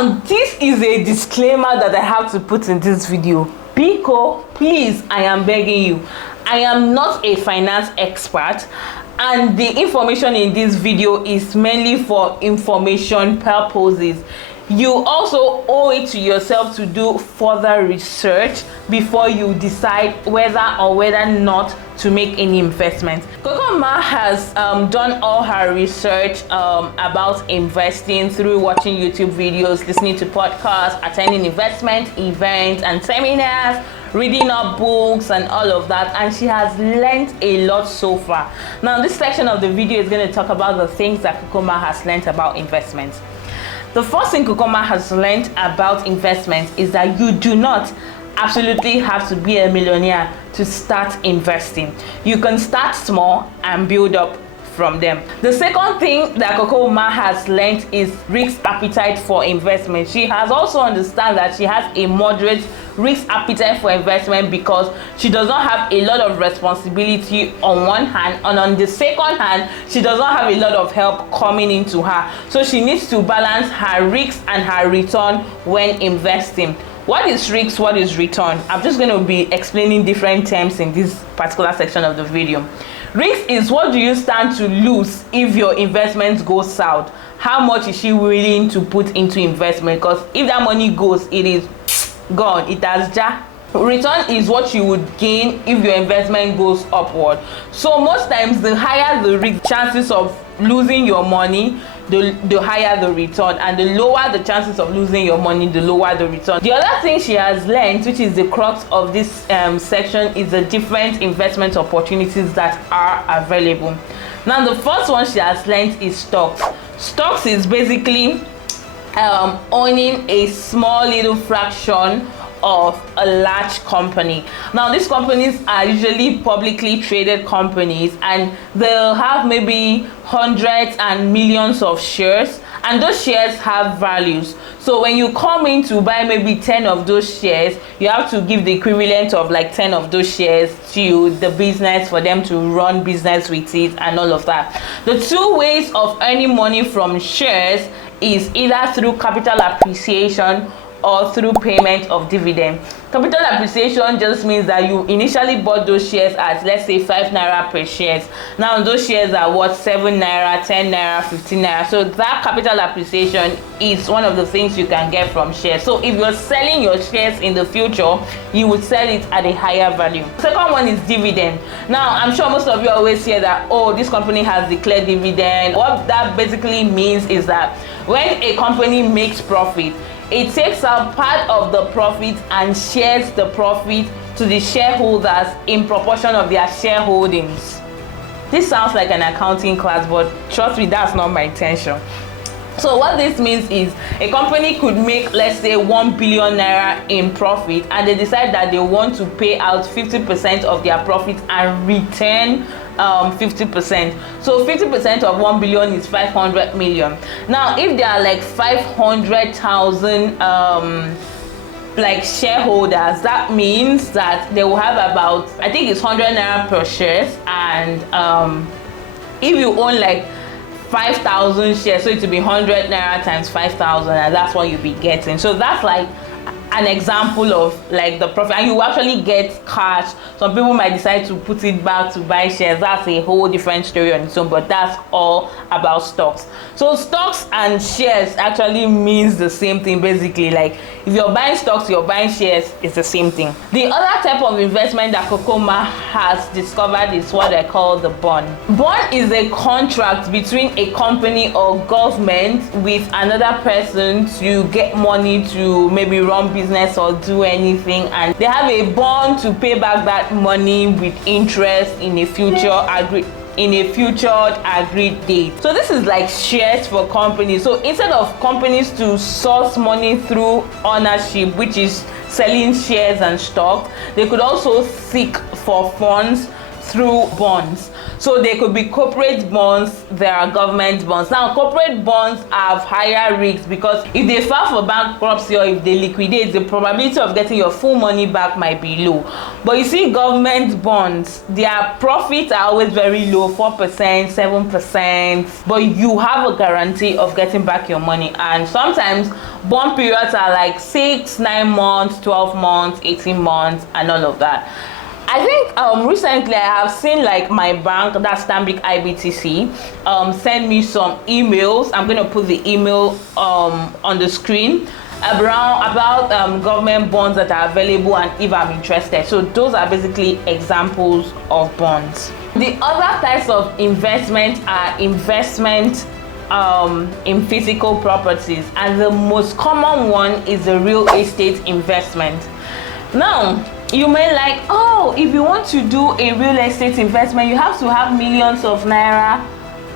Now, this is a disclaimer that I have to put in this video. Biko, please, I am begging you. I am not a finance expert, and the information in this video is mainly for information purposes. You also owe it to yourself to do further research before you decide whether not to make any investment. Kokomma has done all her research about investing through watching YouTube videos, listening to podcasts, attending investment events and seminars, reading up books and all of that, and she has learned a lot so far. Now, this section of the video is going to talk about the things that Kokomma has learned about investments. The first thing Kokomma has learned about investment is that you do not absolutely have to be a millionaire to start investing. You can start small and build up from them. The second thing that Kokomma has learned is risk appetite for investment. She has also understand that she has a moderate risk appetite for investment because she does not have a lot of responsibility on one hand, and on the second hand, she does not have a lot of help coming into her. So she needs to balance her risk and her return when investing. What is risk? What is return? I'm just going to be explaining different terms in this particular section of the video. Risk is what do you stand to lose if your investment goes south? How much is she willing to put into investment? Because if that money goes, it is gone. It has ja. Return is what you would gain if your investment goes upward. So most times, the higher the risk, chances of losing your money, the higher the return, and the lower the chances of losing your money, the lower the return. The other thing she has learned, which is the crux of this section, is the different investment opportunities that are available. Now, the first one she has learned is stocks. Stocks is basically owning a small little fraction of a large company. Now, these companies are usually publicly traded companies, and they'll have maybe hundreds and millions of shares, and those shares have values. So when you come in to buy maybe 10 of those shares, you have to give the equivalent of like 10 of those shares to the business for them to run business with it and all of that. The two ways of earning money from shares is either through capital appreciation or through payment of dividend. Capital appreciation just means that you initially bought those shares at, let's say, 5 naira per shares. Now those shares are worth 7 naira, 10 naira, 15 naira. So that capital appreciation is one of the things you can get from shares. So if you're selling your shares in the future, you would sell it at a higher value. Second one is dividend. Now, I'm sure most of you always hear that, oh, this company has declared dividend. What that basically means is that when a company makes profit, it takes out part of the profit and shares the profit to the shareholders in proportion of their shareholdings. This sounds like an accounting class, but trust me, that's not my intention. So what this means is a company could make, let's say, 1 billion naira in profit, and they decide that they want to pay out 50% of their profit and return 50%. So 50% of 1 billion is 500 million. Now, if there are like 500,000 like shareholders, that means that they will have about, I think it's 100 naira per shares, and if you own like 5,000 shares, so it will be 100 naira times 5,000, and that's what you'll be getting. So that's like an example of like the profit, and you actually get cash. Some people might decide to put it back to buy shares. That's a whole different story on its own, but that's all about stocks. So stocks and shares actually means the same thing basically. Like if you're buying stocks, you're buying shares, it's the same thing. The other type of investment that Kokomma has discovered is what I call the bond. Bond is a contract between a company or government with another person to get money to maybe run business or do anything, and they have a bond to pay back that money with interest in a future agreed date. So this is like shares for companies. So instead of companies to source money through ownership, which is selling shares and stock, they could also seek for funds through bonds. So they could be corporate bonds, there are government bonds. Now corporate bonds have higher risks because if they file for bankruptcy or if they liquidate, the probability of getting your full money back might be low. But you see government bonds, their profits are always very low, 4%, 7%, but you have a guarantee of getting back your money. And sometimes bond periods are like 6, 9 months, 12 months, 18 months, and all of that. I think recently I have seen like my bank, that's Stanbic IBTC, send me some emails. I'm going to put the email on the screen about government bonds that are available and if I'm interested. So those are basically examples of bonds. The other types of investment are investment in physical properties, and the most common one is the real estate investment. Now you may like, oh, if you want to do a real estate investment you have to have millions of naira.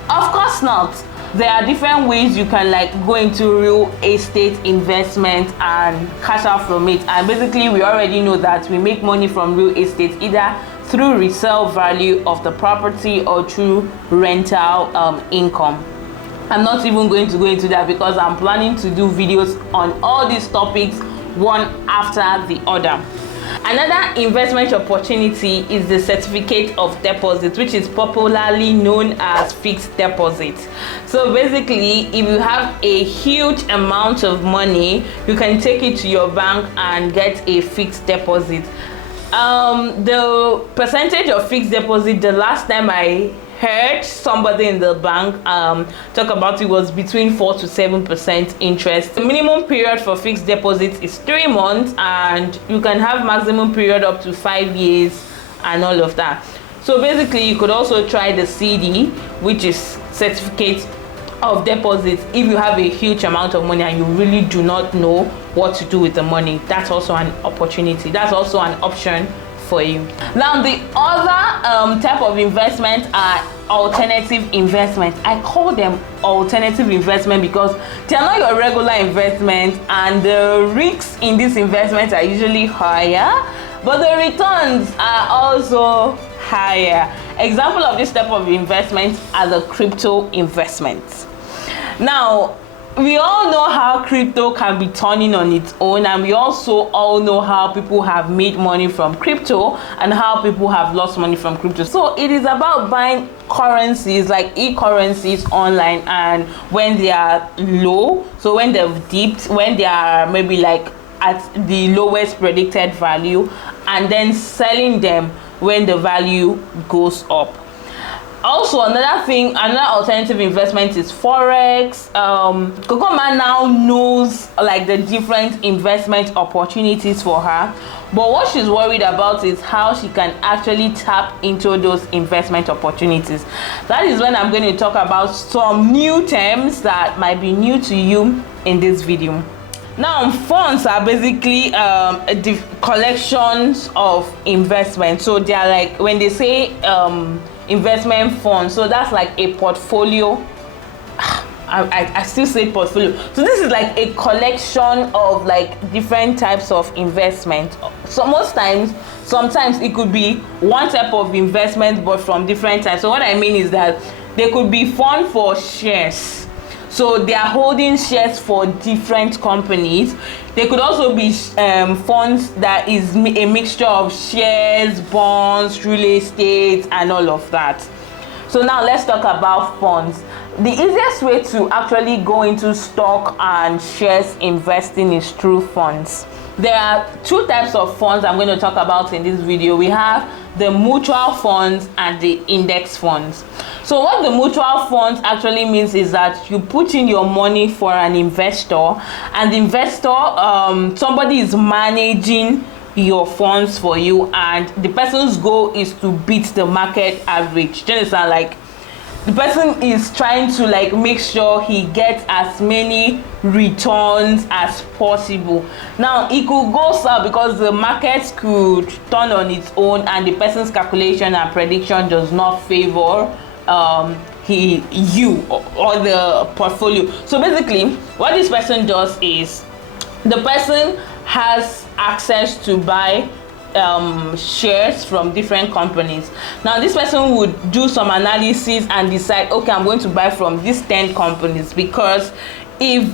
Of course not. There are different ways you can like go into real estate investment and cash out from it, and basically we already know that we make money from real estate either through resale value of the property or through rental income. I'm not even going to go into that because I'm planning to do videos on all these topics one after the other. Another investment opportunity is the certificate of deposit, which is popularly known as fixed deposit. So basically, if you have a huge amount of money, you can take it to your bank and get a fixed deposit. The percentage of fixed deposit, the last time I heard somebody in the bank talk about it, was between 4 to 7% interest. The minimum period for fixed deposit is 3 months, and you can have maximum period up to 5 years and all of that. So basically you could also try the CD, which is certificate of deposit, if you have a huge amount of money and you really do not know what to do with the money. That's also an opportunity, that's also an option for you. Now the other type of investment are alternative investment. I call them alternative investment because they are not your regular investment, and the risks in this investment are usually higher, but the returns are also higher. Example of this type of investment are the crypto investments. Now we all know how crypto can be turning on its own, and we also all know how people have made money from crypto and how people have lost money from crypto. So it is about buying currencies like e-currencies online, and when they are low, so when they've dipped, when they are maybe like at the lowest predicted value, and then selling them when the value goes up. Also, another alternative investment is forex. Kokomma now knows like the different investment opportunities for her, but what she's worried about is how she can actually tap into those investment opportunities. That is when I'm going to talk about some new terms that might be new to you in this video. Now, funds are basically the collections of investment. So they are like, when they say investment fund, so that's like a portfolio. I still say portfolio. So this is like a collection of like different types of investment. So sometimes it could be one type of investment but from different types. So what I mean is that there could be fund for shares, so they are holding shares for different companies. There could also be funds that is a mixture of shares, bonds, real estate, and all of that. So now let's talk about funds. The easiest way to actually go into stock and shares investing is through funds. There are two types of funds I'm going to talk about in this video. We have the mutual funds and the index funds. So what the mutual funds actually means is that you put in your money for an investor, and the investor, somebody is managing your funds for you, and the person's goal is to beat the market average. Do you understand? Like, the person is trying to like make sure he gets as many returns as possible. Now it could go south because the market could turn on its own and the person's calculation and prediction does not favor you or the portfolio. So basically what this person does is the person has access to buy shares from different companies. Now this person would do some analysis and decide, okay, I'm going to buy from these 10 companies, because if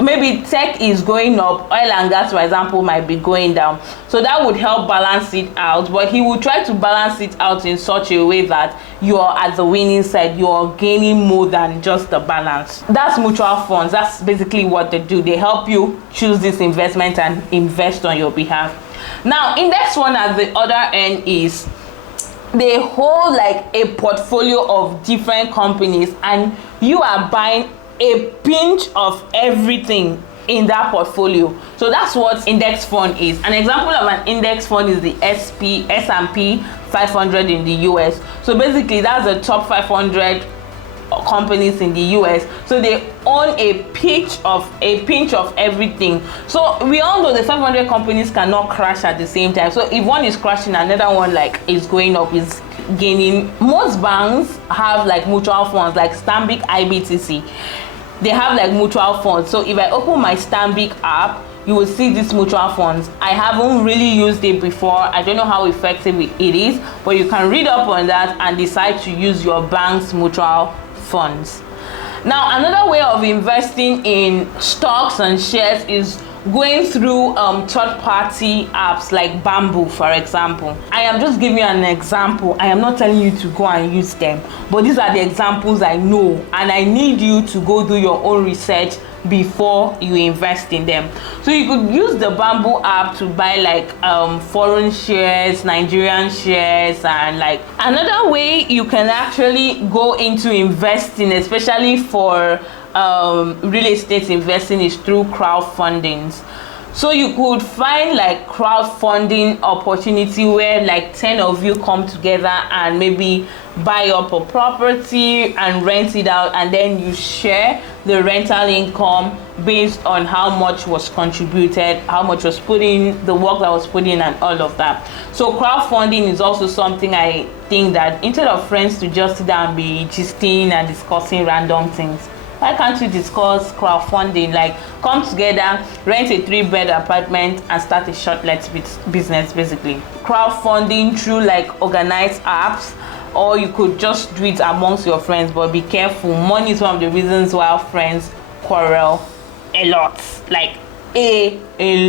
maybe tech is going up, oil and gas, for example, might be going down, so that would help balance it out. But he would try to balance it out in such a way that you're at the winning side, you're gaining more than just the balance. That's mutual funds. That's basically what they do. They help you choose this investment and invest on your behalf. Now index fund at the other end is they hold like a portfolio of different companies, and you are buying a pinch of everything in that portfolio. So that's what index fund is. An example of an index fund is the S&P 500 in the US. So basically that's the top 500 companies in the US. So they own a pinch of everything. So we all know the 500 companies cannot crash at the same time. So if one is crashing, another one like is going up, is gaining. Most banks have like mutual funds, like Stanbic IBTC. They have like mutual funds. So if I open my Stanbic app, you will see these mutual funds. I haven't really used it before. I don't know how effective it is, but you can read up on that and decide to use your bank's mutual funds. Now another way of investing in stocks and shares is going through third-party apps like Bamboo, for example. I am just giving you an example. I am not telling you to go and use them, but these are the examples I know, and I need you to go do your own research before you invest in them. So you could use the Bamboo app to buy like foreign shares, Nigerian shares, and like another way you can actually go into investing, especially for real estate investing, is through crowdfundings. So you could find like crowdfunding opportunity where like 10 of you come together and maybe buy up a property and rent it out, and then you share the rental income based on how much was contributed, how much was put in, the work that was put in, and all of that. So crowdfunding is also something I think that instead of friends to just sit down and be gisting and discussing random things, why can't you discuss crowdfunding? Like come together, rent a 3-bed apartment and start a short-let business basically. Crowdfunding through like organized apps, or you could just do it amongst your friends, but be careful. Money is one of the reasons why friends quarrel a lot, like a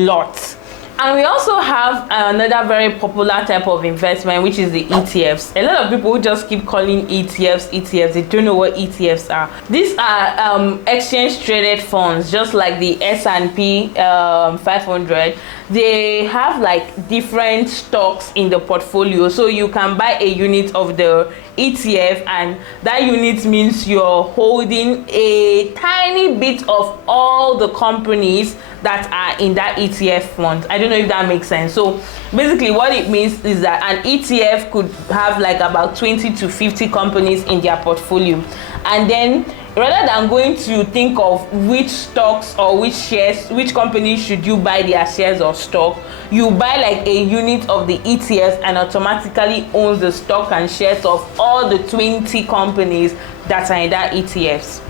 lot. And we also have another very popular type of investment, which is the ETFs. A lot of people just keep calling ETFs. They don't know what ETFs are. These are exchange traded funds, just like the S&P 500. They have like different stocks in the portfolio. So you can buy a unit of the ETF, and that unit means you're holding a tiny bit of all the companies that are in that ETF fund. I don't know if that makes sense. So basically what it means is that an ETF could have like about 20 to 50 companies in their portfolio, and then rather than going to think of which stocks or which shares, which companies should you buy their shares or stock, you buy like a unit of the ETF and automatically owns the stock and shares of all the 20 companies that are in that ETFs.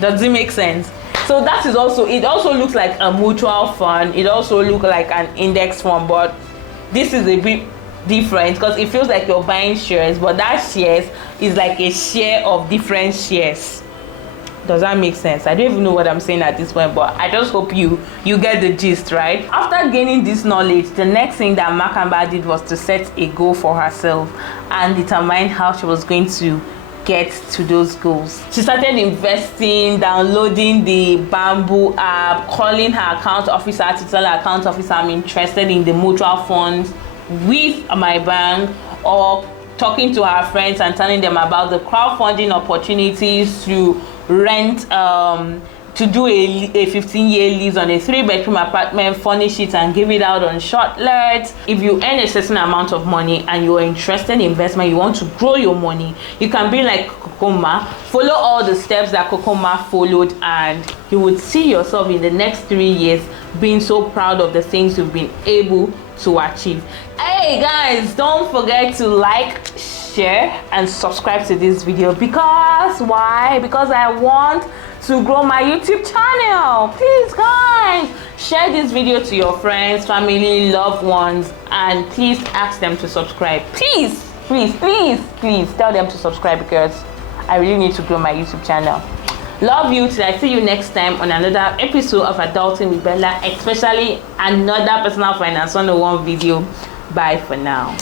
Does it make sense? So that is also, it also looks like a mutual fund. It also looks like an index fund, but this is a bit different because it feels like you're buying shares, but that shares is like a share of different shares. Does that make sense? I don't even know what I'm saying at this point, but I just hope you get the gist, right? After gaining this knowledge, the next thing that Makamba did was to set a goal for herself and determine how she was going to get to those goals. She started investing, downloading the Bamboo app, calling her account officer to tell her account officer, I'm interested in the mutual funds with my bank, or talking to her friends and telling them about the crowdfunding opportunities to rent, to do a 15-year lease on a 3-bedroom apartment, furnish it and give it out on short lets. If you earn a certain amount of money and you're interested in investment, you want to grow your money, you can be like Kokomma, follow all the steps that Kokomma followed, and you would see yourself in the next 3 years being so proud of the things you've been able to achieve. Hey guys, don't forget to like, share and subscribe to this video. Because why? Because I want to grow my YouTube channel. Please guys, Share this video to your friends, family, loved ones, and please ask them to subscribe. Please tell them to subscribe, because I really need to grow my YouTube channel. Love you till I see you next time on another episode of Adulting with Bella, especially another personal finance 101 video. Bye for now.